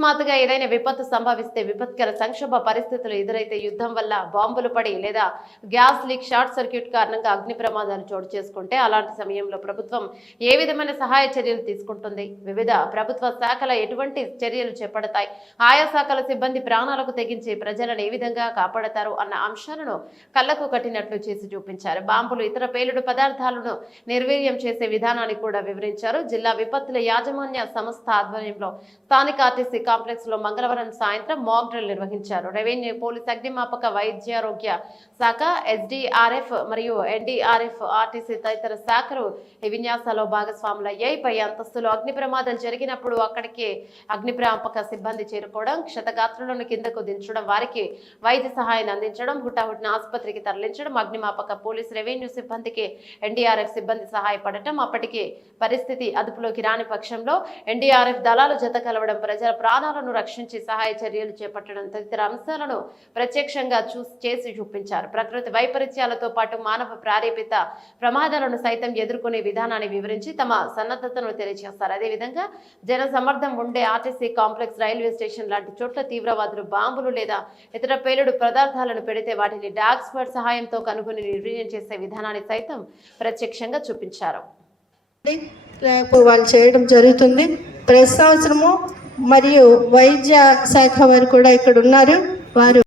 అకస్మాత్తుగా ఏదైనా విపత్తు సంభవిస్తే విపత్కర సంక్షోభ పరిస్థితులు ఎదురైతే యుద్ధం వల్ల బాంబులు పడి లేదా గ్యాస్ లీక్ షార్ట్ సర్క్యూట్ కారణంగా అగ్ని ప్రమాదాలు చోటు చేసుకుంటే అలాంటి సమయంలో ప్రభుత్వం ఏ విధమైన సహాయ చర్యలు తీసుకుంటుంది? వివిధ ప్రభుత్వ శాఖల ఎటువంటి చర్యలు చేపడతాయి? ఆయా శాఖల సిబ్బంది ప్రాణాలకు తెగించి ప్రజలను ఏ విధంగా కాపాడతారు అన్న అంశాలను కళ్ళకు కట్టినట్లు చేసి చూపించారు. బాంబులు ఇతర పేలుడు పదార్థాలను నిర్వీర్యం చేసే విధానాన్ని కూడా వివరించారు. జిల్లా విపత్తుల యాజమాన్య సంస్థ ఆధ్వర్యంలో స్థానిక ఆర్టీసీ కాంప్లెక్స్లో మంగళవారం సాయంత్రం మాక్ డ్రిల్ నిర్వహించారు. రెవెన్యూ పోలీస్ అగ్నిమాపక వైద్యారోగ్య శాఖ ఎస్డీఆర్ఎఫ్ మరియు ఎన్డీఆర్ఎఫ్ ఆర్టీసీ తదితర శాఖలు ఈ విన్యాసాల్లో భాగస్వాములయ్యాయి. పై అంతస్తులో అగ్ని ప్రమాదాలు జరిగినప్పుడు అక్కడికి అగ్నిప్రాపక సిబ్బంది చేరుకోవడం క్షతగాత్రులను కిందకు దించడం వారికి వైద్య సహాయాన్ని అందించడం హుటాహుటిన ఆసుపత్రికి తరలించడం అగ్నిమాపక పోలీస్ రెవెన్యూ సిబ్బందికి ఎన్డీఆర్ఎఫ్ సిబ్బంది సహాయపడటం అప్పటికి పరిస్థితి అదుపులోకి రాని పక్షంలో ఎన్డీఆర్ఎఫ్ దళాలు జత కలవడం ప్రజల ప్రాణాలను రక్షించి సహాయ చర్యలు చేపట్టడం తదితర అంశాలను ప్రత్యక్షంగా చేసి చూపించారు. ప్రకృతి వైపరీత్యాలతో పాటు మానవ ప్రేరేపిత ప్రమాదాలను సైతం ఎదుర్కొనే విధానాన్ని వివరించి తమ సన్నద్ధతను తెలియజేస్తారు. అదేవిధంగా జన సమర్థం ఉండే ఆర్టీసీ కాంప్లెక్స్ రైల్వే స్టేషన్ లాంటి చోట్ల తీవ్రవాదులు బాంబులు లేదా ఇతర పేలుడు పదార్థాలను పెడితే వాటిని డాగ్ స్క్వాడ్ సహాయంతో కనుగొని నిర్వీర్యం చేసే విధానాన్ని సైతం ప్రత్యక్షంగా చూపించారు. వాళ్ళు చేయడం జరుగుతుంది. ప్రతి సంవత్సరము మరియు వైద్య శాఖ వారు కూడా ఇక్కడ ఉన్నారు. వారు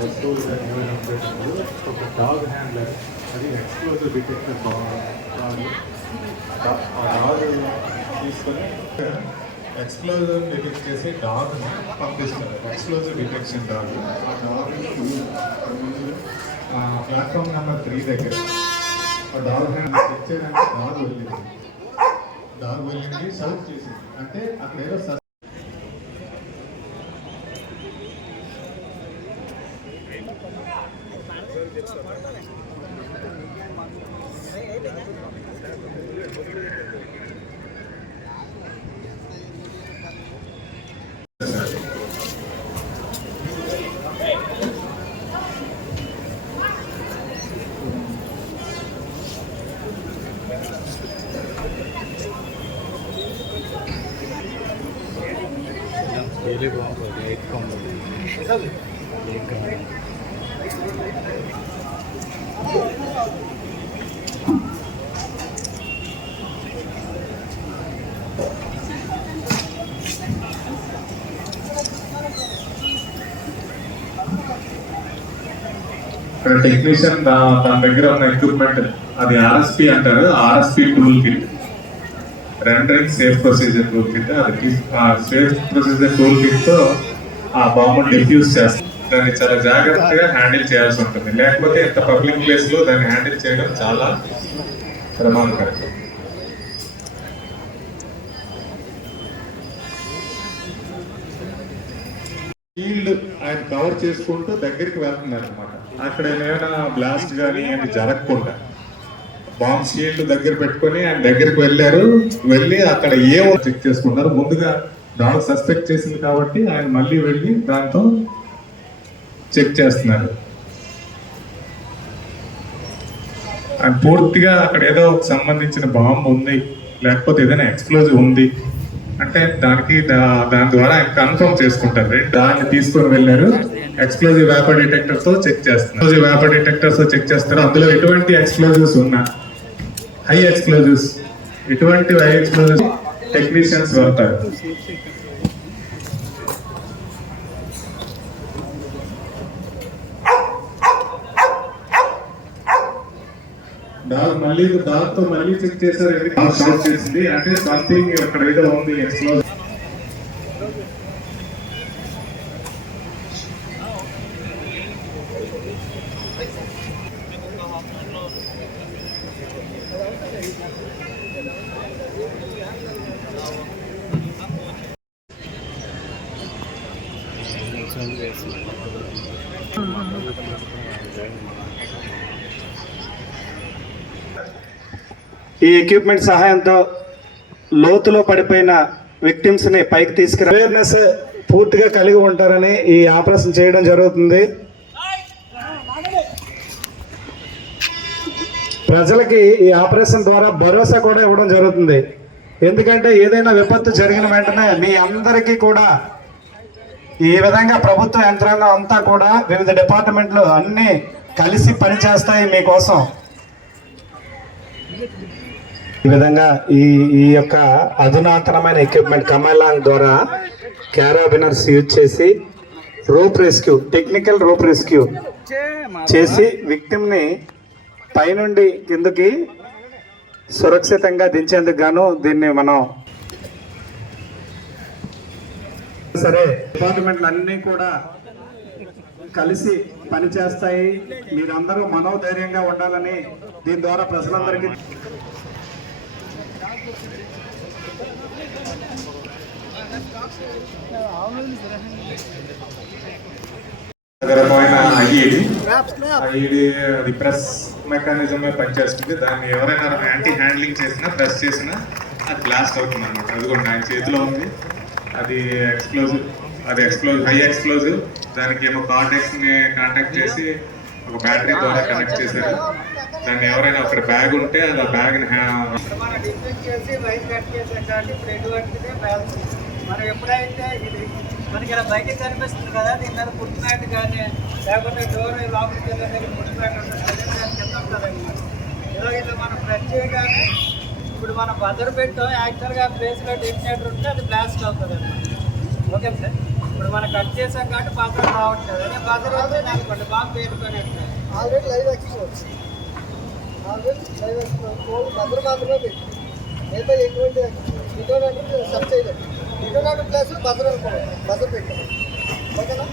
వస్తువులు కానీ ఏమైనా ఉండేటప్పుడు ఒక డాగ్ హ్యాండ్లర్ అది ఎక్స్ప్లోజివ్ డిటెక్టర్ డాగ్ ఆ డాగ్ ఎక్స్ప్లోజర్ ఎక్స్ప్లోజివ్ డిటెక్ట్ చేసి డాగ్ని పంపిస్తారు. ఎక్స్ప్లోజర్ డిటెక్షన్ డాగ్ ఆ డాగ్ ప్లాట్ఫామ్ నెంబర్ త్రీ దగ్గర. ఆ డాగ్ చెక్ చేయడానికి డాగ్ వెళ్ళింది. డాగ్ వెళ్ళింది సర్చ్ చేసింది. అంటే అక్కడ ఏదో sus- ఇక్కడ టెక్నీషియన్ తన దగ్గర ఉన్న ఎక్విప్మెంట్ అది ఆర్ఎస్పి అంటారు. RSP tool kit rendering safe procedure tool kit అది సేఫ్ ప్రొసీజర్ టూల్ కిట్తో ఆ బాంబు డిఫ్యూజ్ చేస్తాం దాన్ని చాలా జాగ్రత్తగా హ్యాండిల్ చేయాల్సి ఉంటుంది. లేకపోతే ఇంత పబ్లిక్ ప్లేస్లో దాన్ని హ్యాండిల్ చేయడం చాలా ప్రమాదకరం. ఫీల్డ్ ఆయన కవర్ చేసుకుంటూ దగ్గరికి వెళ్తున్నారు అనమాట అక్కడ ఏమైనా బ్లాస్ట్ కానీ అని జరగకుండా. బాంబ్ షీల్డ్ దగ్గర పెట్టుకొని ఆయన దగ్గరికి వెళ్ళారు. వెళ్ళి అక్కడ ఏమో చెక్ చేసుకున్నారు ముందుగా దాన్ని సస్పెక్ట్ చేసింది కాబట్టి ఆయన మళ్ళీ వెళ్ళి దాంతో చెక్ చేస్తున్నారు. ఆయన పూర్తిగా అక్కడ ఏదో సంబంధించిన బాంబు ఉంది. లేకపోతే ఏదైనా ఎక్స్ప్లోజివ్ ఉంది. అంటే దానికి దా- దాని ద్వారా ఆయన కన్ఫర్మ్ చేసుకుంటారు. దాన్ని తీసుకొని వెళ్ళారు. ఎక్స్ప్లోజివ్ వేపర్ డిటెక్టర్తో చెక్ చేస్తారు ఎక్స్ప్లోజివ్ వేపర్ డిటెక్టర్స్తో చెక్ చేస్తారు అందులో ఎటువంటి ఎక్స్ప్లోజివ్స్ ఉన్నా హై ఎక్స్ప్లోజివ్స్. ఎటువంటి హై ఎక్స్ప్లోజివ్స్ టెక్నీషియన్స్ వెళ్తారు మళ్ళీ దాంతో మళ్ళీ చెక్ చేశారు. ఎందుకు చేసింది. అంటే సంథింగ్ అక్కడ ఏదో ఉంది ఎక్స్ప్లోజ్ ఈ ఎక్విప్మెంట్ సహాయంతో లోతులో పడిపోయిన విక్టిమ్స్ని పైకి తీసుకురా అవేర్నెస్ పూర్తిగా కలిగి ఉంటారని ఈ ఆపరేషన్ చేయడం జరుగుతుంది. ప్రజలకి ఈ ఆపరేషన్ ద్వారా భరోసా కూడా ఇవ్వడం జరుగుతుంది. ఎందుకంటే ఏదైనా విపత్తు జరిగిన వెంటనే మీ అందరికీ కూడా ఈ విధంగా ప్రభుత్వ యంత్రాంగం అంతా కూడా వివిధ డిపార్ట్మెంట్లు అన్నీ కలిసి పనిచేస్తాయి మీకోసం. ఈ విధంగా ఈ ఈ యొక్క అధునాతనమైన ఎక్విప్మెంట్ కమాలాంగ్ ద్వారా క్యారాబినర్స్ యూజ్ చేసి rope rescue technical rope rescue చేసి విక్టిమ్ని పైనుండి కిందకి సురక్షితంగా దించేందుకు గాను దీన్ని మనం సరే డిపార్ట్మెంట్లు అన్నీ కూడా కలిసి పనిచేస్తాయి. మీరందరూ మనోధైర్యంగా ఉండాలని దీని ద్వారా ప్రజలందరికీ రకమైన ఐఈడి. ఐఈడి అది ప్రెస్ మెకానిజమే పనిచేస్తుంది. దాన్ని ఎవరైనా యాంటీ హ్యాండ్లింగ్ చేసినా ప్రెస్ చేసినా అది బ్లాస్ట్ అవుతుంది అనమాట అదిగోండి ఆయన చేతిలో ఉంది. అది ఎక్స్ప్లోజివ్ అది ఎక్స్ప్లోజివ్ హై ఎక్స్ప్లోజివ్ దానికి ఏమో కార్డెక్స్ని కాంటాక్ట్ చేసి ఒక బ్యాటరీ ద్వారా కనెక్ట్ చేశారు. దాన్ని ఎవరైనా అక్కడ బ్యాగ్ ఉంటే అది ఆ బ్యాగ్ మనం ఎప్పుడైతే ఇది మనకి ఇలా బయటకు కనిపిస్తుంది కదా దీని మీద మ్యాట్ కానీ లేకపోతే డోర్ లోపలికి వెళ్ళే ఫుడ్ మ్యాట్ ఉంటుంది కింద ఇలా ఇట్లా మనం ప్రత్యేకంగా చేయగానే ఇప్పుడు మనం బజర్ పెట్టాం యాక్చువల్గా ప్లేస్లో డెఫినేటర్ ఉంటే అది బ్లాస్ట్ అవుతుంది అన్నమాట ఓకే సార్ ఇప్పుడు మనం కట్ చేసాం కాబట్టి బజర్ రావట్లేదు. అదే బజర్ దాని అనుకోండి బాగా పేరుకునేట్టు already live exports already live export buzzer మాత్రమే పెట్టి. మిగతా ఎటువంటి డిటోనేటర్ సబ్ చేయలేదు డిటోనేటర్ ప్లేస్ బజర్ అనుకోండి బజర్ పెట్టాం. ఓకేనా?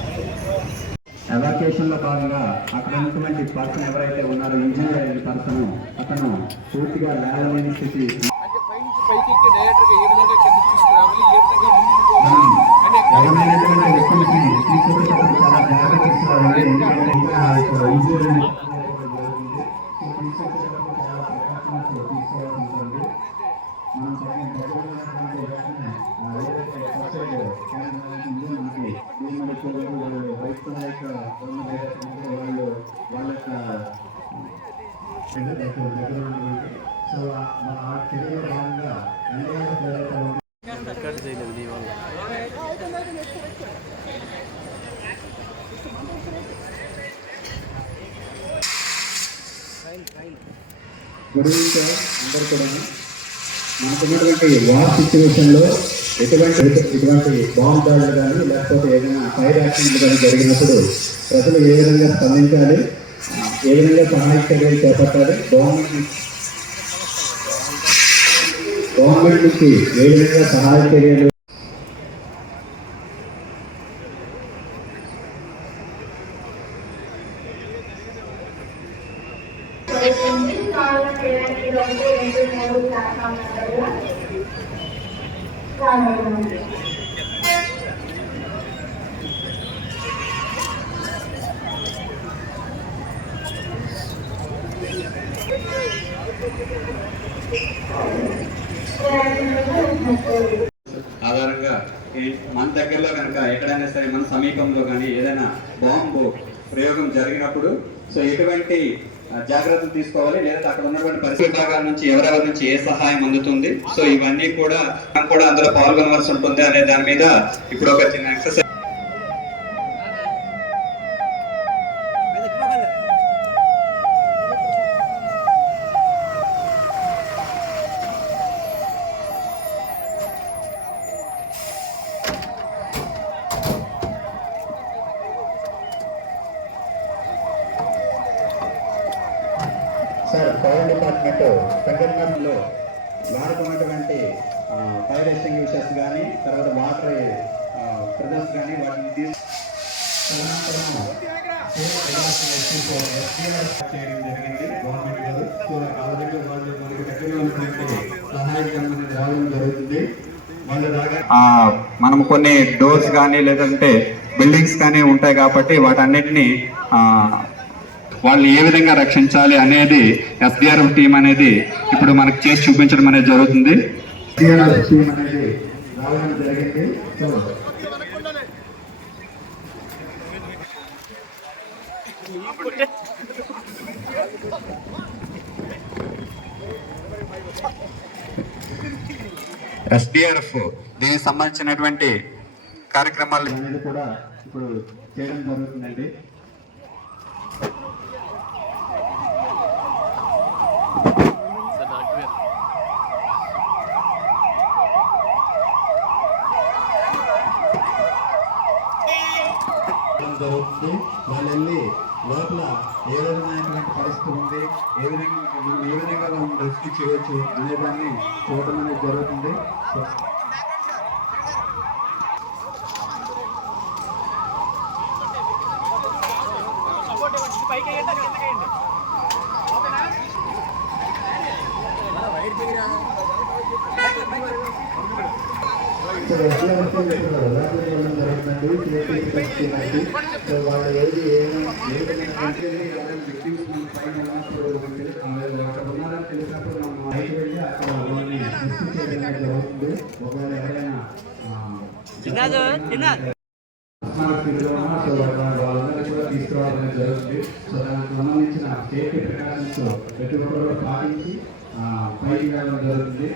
ఎవాక్యుయేషన్లో భాగంగా అక్కడ ఉన్నటువంటి పర్సన్ ఎవరైతే ఉన్నారో ఇంజనీర్ అయిన పర్సన్ అతను పూర్తిగా లేవలేని స్థితి. అంటే పైనుంచి పైకి ఎక్కి డైరెక్ట్గా ఏ విధంగా కింద తీసుకురావాలి ఏ విధంగా ముందుకు పోవాలి అనే ఎవరైనటువంటి వ్యక్తులకి తీసుకునేటప్పుడు చాలా జాగ్రత్త తీసుకోవాలి ఎందుకంటే ఇంజనీర్ అనేది తీసుకొచ్చేటప్పుడు చాలా precautions తీసుకోవాల్సి ఉంటుంది మనం తగిన దగ్గరటువంటి వెంటనే ఆ ఏదైతే ఫస్ట్ ఎయిడ్ క్యాంప్ ఉందో మనకి దీని మీద చూడలేదు వాళ్ళు వైద్యుల యొక్క ఉన్న దగ్గర వాళ్ళు వాళ్ళ యొక్క దగ్గర దగ్గర ఉంటుంది సో ఆ చర్యలో భాగంగా అన్ని జరుగుతూ గురించి అందరు కూడా మనకున్నటువంటి వార్ సిచ్యువేషన్లో ఎటువంటి ఇటువంటి బాంబ్ దాడులు కానీ లేకపోతే ఏదైనా ఫైర్ యాక్సిడెంట్ కానీ జరిగినప్పుడు ప్రజలు ఏ విధంగా స్పందించాలి? ఏ విధంగా సహాయ చర్యలు చేపట్టాలి? గవర్నమెంట్ గవర్నమెంట్ నుంచి ఏ విధంగా సహాయ చర్యలు ఆధారంగా మన దగ్గరలో కనుక ఎక్కడైనా సరే మన సమీపంలో కానీ ఏదైనా బాంబు ప్రయోగం జరిగినప్పుడు సో ఎటువంటి జాగ్రత్తలు తీసుకోవాలి? లేదా అక్కడ ఉన్నటువంటి పరిస్థితి విభాగాల నుంచి ఎవరెవరి నుంచి ఏ సహాయం అందుతుంది? సో ఇవన్నీ కూడా మనం కూడా అందులో పాల్గొనవలసి ఉంటుంది అనే దాని మీద ఇప్పుడు ఒక చిన్న ఎక్సర్సైజ్ సార్ పాటు డిపార్ట్మెంట్ వాడుకున్నటువంటి ఫైర్ ఎస్టింగ్విషర్స్ కానీ తర్వాత వాటర్ ప్రజెస్ కానీ వాటిని తీసు జరిగింది గవర్నమెంట్ గారు ఆల్రెడీ వాళ్ళు మనకి దగ్గరలో ఉన్నటువంటి సహాయం రావడం జరుగుతుంది మనం కొన్ని డోర్స్ కానీ లేదంటే బిల్డింగ్స్ కానీ ఉంటాయి కాబట్టి వాటన్నిటిని వాళ్ళు ఏ విధంగా రక్షించాలి అనేది ఎస్డిఆర్ఎఫ్ టీం అనేది ఇప్పుడు మనకు చేసి చూపించడం అనేది జరుగుతుంది. ఎస్డిఆర్ఎఫ్ టీం అనేది రావడం జరిగింది. సో ఎస్డిఆర్ఎఫ్ దీనికి సంబంధించినటువంటి కార్యక్రమాలు కూడా ఇప్పుడు చేయడం జరుగుతుందండి జరుగుతుంది వాళ్ళు వెళ్ళి లోపల ఏ విధమైనటువంటి పరిస్థితి ఉంది. ఏ విధంగా మనం ఏ విధంగా మనం రెస్క్యూ చేయొచ్చు అనే దాన్ని చూడటం అనేది జరుగుతుంది. సో సో ఎస్డిఆర్ఎఫ్ ఇప్పుడు సో వాళ్ళు ఏది ఏ విధంగా తెలిసినప్పుడు మనం వెళ్ళి అక్కడ వాళ్ళని జరుగుతుంది ఒకవేళ ఎవరైనా సో వాళ్ళందరినీ కూడా తీసుకురావడం జరుగుతుంది సో దానికి సంబంధించిన సేఫ్టీ ప్రికాషన్స్ ప్రతి ఒక్కరు పాటించి పైకి వెళ్ళడం జరుగుతుంది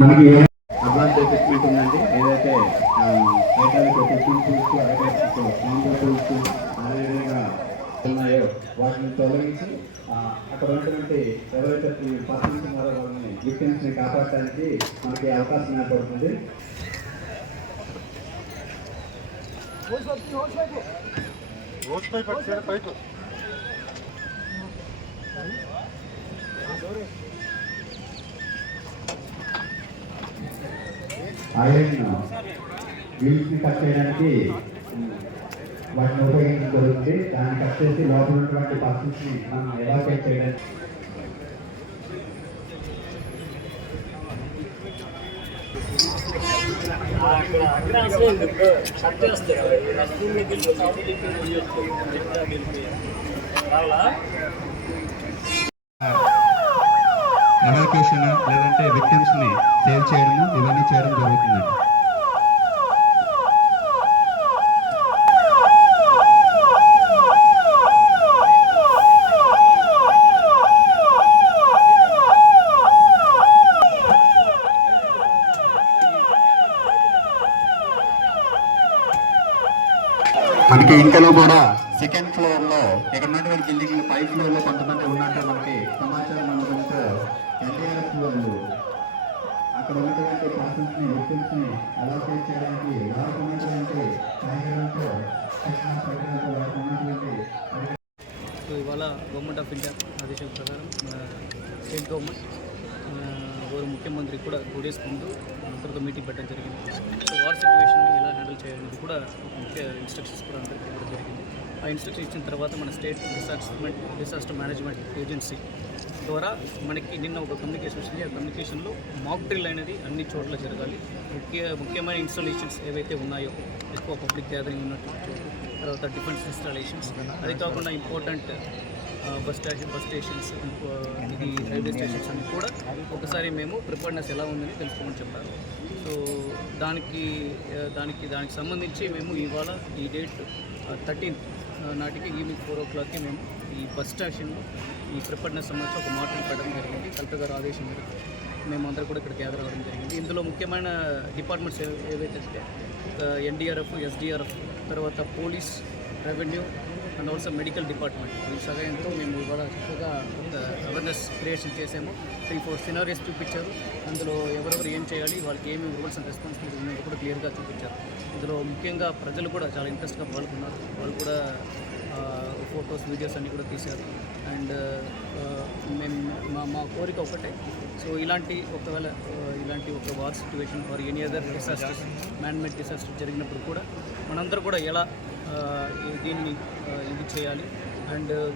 మనకి అడ్వాన్స్ ఎక్విప్మెంట్ ఉందండి ఏదైతే hydraulic equipment tools hydraulic combo tools అదేవిధంగా ఉన్నాయో వాటిని తొలగించి ఆ, అక్కడ ఉన్నటువంటి ఎవరైతే పర్సన్స్ ఉన్నారో కాపాడటానికి మనకి అవకాశం ఏర్పడుతుంది. ఐరన్ వీల్స్ కట్ చేయడానికి వాటిని ఉపయోగించడం జరుగుతుంది. దాన్ని కట్ చేసి లోపల ఉన్నటువంటి పర్సన్స్ని మనం ఎవాక్యుయేట్ చేయడానికి ఎవాక్యుయేషన్ లేదంటే విక్టిమ్స్ని సేవ్ చేయడము ఇవన్నీ చేయడం జరుగుతుందండి. మనకి ఇంకలో కూడా సెకండ్ ఫ్లోర్లో ఇక్కడ ఉన్నటువంటి బిల్డింగ్ పై ఫ్లోర్లో కొంతమంది ఉన్నట్టు మనకి సమాచారం వాళ్ళు అక్కడ ఉన్నటువంటి పర్సన్స్ని విక్టిమ్స్ని అలోకేట్ చేయడానికి వాళ్ళకు ఉన్నటువంటి సహాయంతో శిక్షణ వాళ్ళకు ఉన్నటువంటి సో ఇవాళ గవర్నమెంట్ ఆఫ్ ఇండియా ఆదేశం ప్రకారం మన స్టేట్ గవర్నమెంట్ గౌరవ ముఖ్యమంత్రి కూడా టూ డేస్ ముందు అందరితో మీటింగ్ పెట్టడం జరిగింది. సో వార్ సిచ్యువేషన్ని ఎలా కూడా ముఖ్య ఇన్స్ట్రక్షన్స్ కూడా అందరికీ ఇవ్వడం జరిగింది. ఆ ఇన్స్ట్రక్షన్ ఇచ్చిన తర్వాత మన state disaster management disaster management agency ద్వారా మనకి నిన్న ఒక కమ్యూనికేషన్ వచ్చింది. ఆ కమ్యూనికేషన్లో మాక్ డ్రిల్ అనేది అన్ని చోట్ల జరగాలి. ముఖ్య ముఖ్యమైన ఇన్స్టాలేషన్స్ ఏవైతే ఉన్నాయో ఎక్కువ పబ్లిక్ గ్యాదరింగ్ ఉన్నట్టు తర్వాత డిఫెన్స్ ఇన్స్టాలేషన్స్ అది కాకుండా important bus station bus stations ఇది రైల్వే స్టేషన్స్ అన్ని కూడా ఒకసారి మేము ప్రిపేర్నెస్ ఎలా ఉందని తెలుసుకోమని చెప్పారు. సో దానికి దానికి దానికి సంబంధించి మేము ఇవాళ ఈ డేట్ థర్టీన్త్ నాటికి ఈవినింగ్ ఫోర్ ఓ క్లాక్కి మేము ఈ బస్ స్టేషన్లో ఈ ప్రిపేర్నెస్ సంబంధించి ఒక మాటలు పెట్టడం జరిగింది. కలెక్టర్ గారు ఆదేశం మేరకు మేమందరూ కూడా ఇక్కడ గ్యాదర్ అవ్వడం జరిగింది. ఇందులో ముఖ్యమైన డిపార్ట్మెంట్స్ ఏ- ఏవైతే ఎన్డీఆర్ఎఫ్ ఎస్డీఆర్ఎఫ్ తర్వాత police revenue and also medical department. ఈ సహాయంతో మేము ఇవాళ చక్కగా అవేర్నెస్ క్రియేషన్ చేసాము. త్రీ ఫోర్ సినారీస్ చూపించారు. అందులో ఎవరెవరు ఏం చేయాలి వాళ్ళకి ఏమేమి రూల్స్ అండ్ రెస్పాన్సిబిలిటీ ఉన్నాయో కూడా క్లియర్గా చూపించారు. ఇందులో ముఖ్యంగా ప్రజలు కూడా చాలా ఇంట్రెస్ట్గా పాల్గొన్నారు. వాళ్ళు కూడా ఫొటోస్ వీడియోస్ అన్నీ కూడా తీశారు. అండ్ మా కోరిక ఒకటే. సో ఇలాంటి ఒకవేళ ఇలాంటి ఒక war situation or any other disaster manmade disaster జరిగినప్పుడు కూడా మనందరూ కూడా ఎలా దీన్ని ఇది చేయాలి. అండ్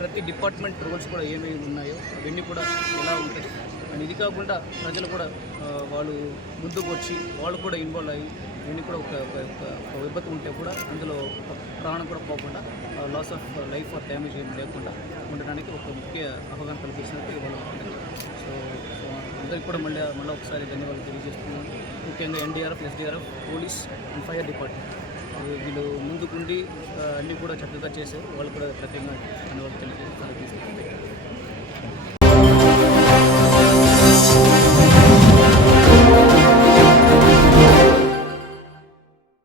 ప్రతి డిపార్ట్మెంట్ రూల్స్ కూడా ఏమేమి ఉన్నాయో అవన్నీ కూడా ఎలా ఉంటాయి. అండ్ ఇది కాకుండా ప్రజలు కూడా వాళ్ళు ముందుకు వచ్చి వాళ్ళు కూడా ఇన్వాల్వ్ అయ్యి ఇవన్నీ కూడా ఒక ఒక- విపత్తు ఉంటే కూడా అందులో ఒక ప్రాణం కూడా పోకుండా loss of life or damage ఏం లేకుండా ఉండడానికి ఒక ముఖ్య అవగాహన కల్పిస్తున్నట్టు ఇవాళ సో సో అందరికీ కూడా మళ్ళీ మళ్ళీ ఒకసారి ధన్యవాదాలు తెలియజేస్తున్నాను. ముఖ్యంగా NDRF SDRF police and fire department. వీళ్ళు ముందుకుండి అన్నీ కూడా చక్కగా చేశారు. వాళ్ళు కూడా ప్రత్యేకంగా ధన్యవాదాలు తెలియజేస్తారు